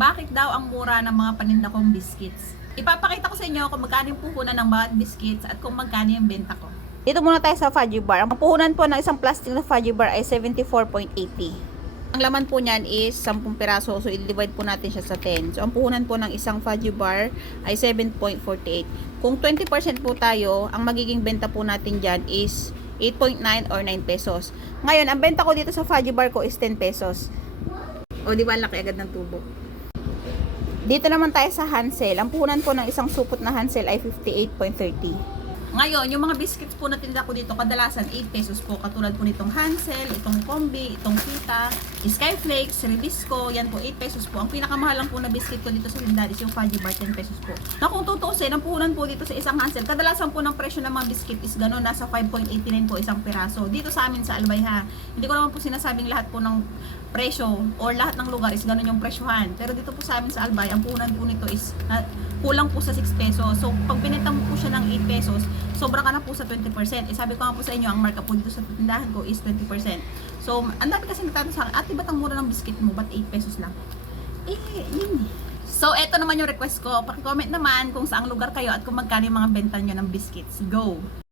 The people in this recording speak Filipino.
Bakit daw ang mura ng mga paninda kong biscuits? Ipapakita ko sa inyo kung magkano yung puhunan ng bawat biscuits at kung magkano yung benta ko. Dito muna tayo sa fudgy bar. Ang puhunan po ng isang plastic na fudgy bar ay 74.80. Ang laman po niyan is 10 piraso. So, i-divide po natin siya sa 10. So, ang puhunan po ng isang fudgy bar ay 7.48. Kung 20% po tayo, ang magiging benta po natin dyan is 8.9 or 9 pesos. Ngayon, ang benta ko dito sa fudgy bar ko is 10 pesos. O, di ba? Ang laki agad ng tubo. Dito naman tayo sa Hansel. Ang puhunan po ng isang supot na Hansel ay 58.30. Ngayon, yung mga biscuits po na tinda ko dito, kadalasan 8 pesos po. Katulad po nitong Hansel, itong Combi, itong Kita, Skyflakes, Ribisco, yan po 8 pesos po. Ang pinakamahal lang po na biscuit ko dito sa tindahan is yung Fudgy Bar, 10 pesos po. Na kung tutuusin, ang puhunan po dito sa isang Hansel, kadalasan po ng presyo ng mga biscuit is gano'n, nasa 5.89 po isang piraso. Dito sa amin sa Albay ha, hindi ko naman po sinasabing lahat po ng presyo or lahat ng lugar is gano'n yung presyohan. Pero dito po sa amin sa Albay, ang puhunan po nito is kulang po sa 6 pesos. So, pag binenta mo po siya ng 8 pesos, sobra ka na po sa 20%. Eh, sabi ko nga po sa inyo, ang marka po dito sa tindahan ko is 20%. So, ang dami kasi nagtatanong sa akin, ate, ba't ang mura ng biscuit mo? Ba't 8 pesos lang? Eh, yun. So, eto naman yung request ko. Paki-comment naman kung saang lugar kayo at kung magkano yung mga benta nyo ng biscuits. Go!